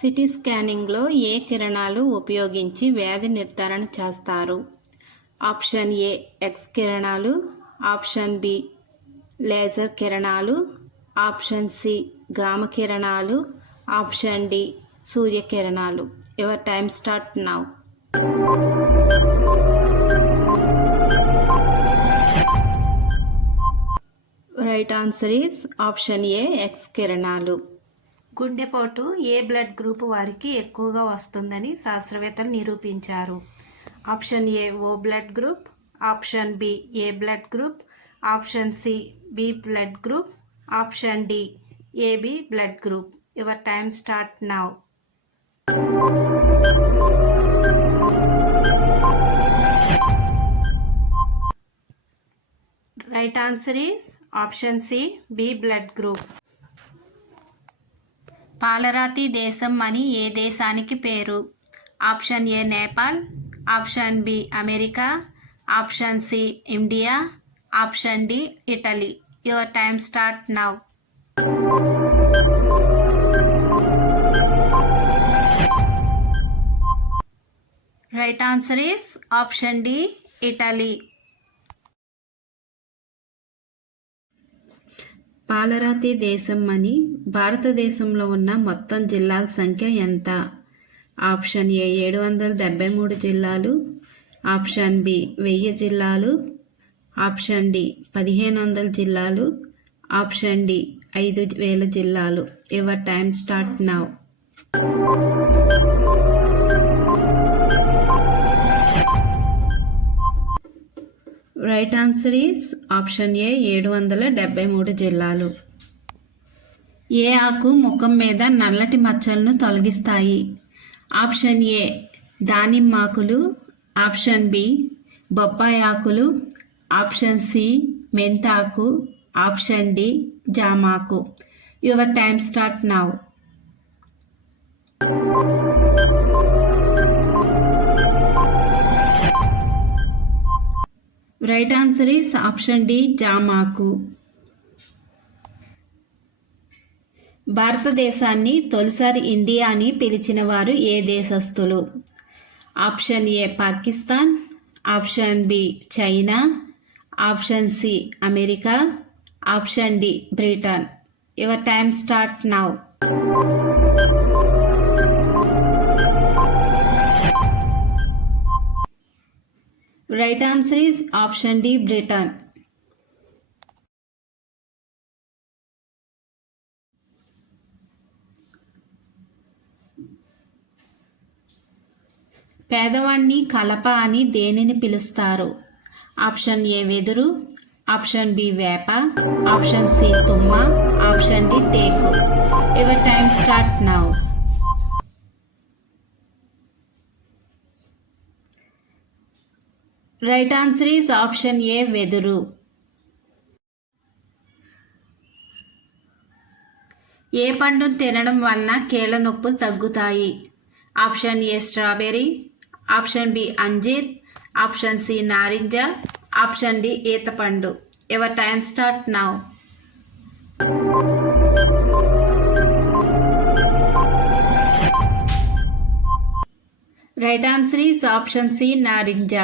సిటీ స్కానింగ్లో ఏ కిరణాలు ఉపయోగించి వ్యాధి నిర్ధారణ చేస్తారు? ఆప్షన్ ఏ ఎక్స్ కిరణాలు, ఆప్షన్ బి లేజర్ కిరణాలు, ఆప్షన్ సి గామ కిరణాలు, ఆప్షన్ డి సూర్యకిరణాలు. Your time start now. Right answer is option ఏ ఎక్స్ కిరణాలు. గుండెపోటు ఏ బ్లడ్ గ్రూప్ వారికి ఎక్కువగా వస్తుందని శాస్త్రవేత్తలు నిరూపించారు? Option A O blood group, option B A blood group, option C B blood group, option D AB blood group. Your time start now. Right answer is option C B blood group. పాలరాతి దేశం అని ఏ దేశానికి పేరు? Option A Nepal, option B America, option C India, option D Italy. Your time start now. Right answer is option D Italy. పాలరాతి దేశం అని భారతదేశంలో ఉన్న మొత్తం జిల్లాల సంఖ్య ఎంత? ఆప్షన్ ఏ 773 జిల్లాలు, ఆప్షన్ బి 1000 జిల్లాలు, ఆప్షన్ డి 1500 జిల్లాలు, ఆప్షన్ డి 5000 జిల్లాలు. Your time start now. Right answer is option A 773 జిల్లాలు. ఏ ఆకు ముఖం మీద నల్లటి మచ్చలను తొలగిస్తాయి? ఆప్షన్ ఏ దానిమ్మాకులు, ఆప్షన్ బి బొప్పాయి ఆకులు, ఆప్షన్ సి మెంతాకు, ఆప్షన్ డి జామాకు. Your time start now. Right answer is option D జామాకు. భారతదేశాన్ని తొలిసారి ఇండియా అని పిలిచిన వారు ఏ దేశస్థులు? Option A Pakistan, option B China, option C America, option D Britain. Your time start now. Right answer is option D Britain. పేదవాణ్ణి కలప అని దేనిని పిలుస్తారు? ఆప్షన్ ఏ వెదురు, ఆప్షన్ బి వేప, ఆప్షన్ సి తుమ్మ, ఆప్షన్ డి టేకు. Your time start now. Right answer is option A వెదురు. ఏ పండును తినడం వలన కీళ్ళ నొప్పులు తగ్గుతాయి? Option A strawberry, option B అంజీర్, ఆప్షన్ సి నారింజ, ఆప్షన్ డి ఈతపండు. Your time start now. Right answer is option C నారింజ.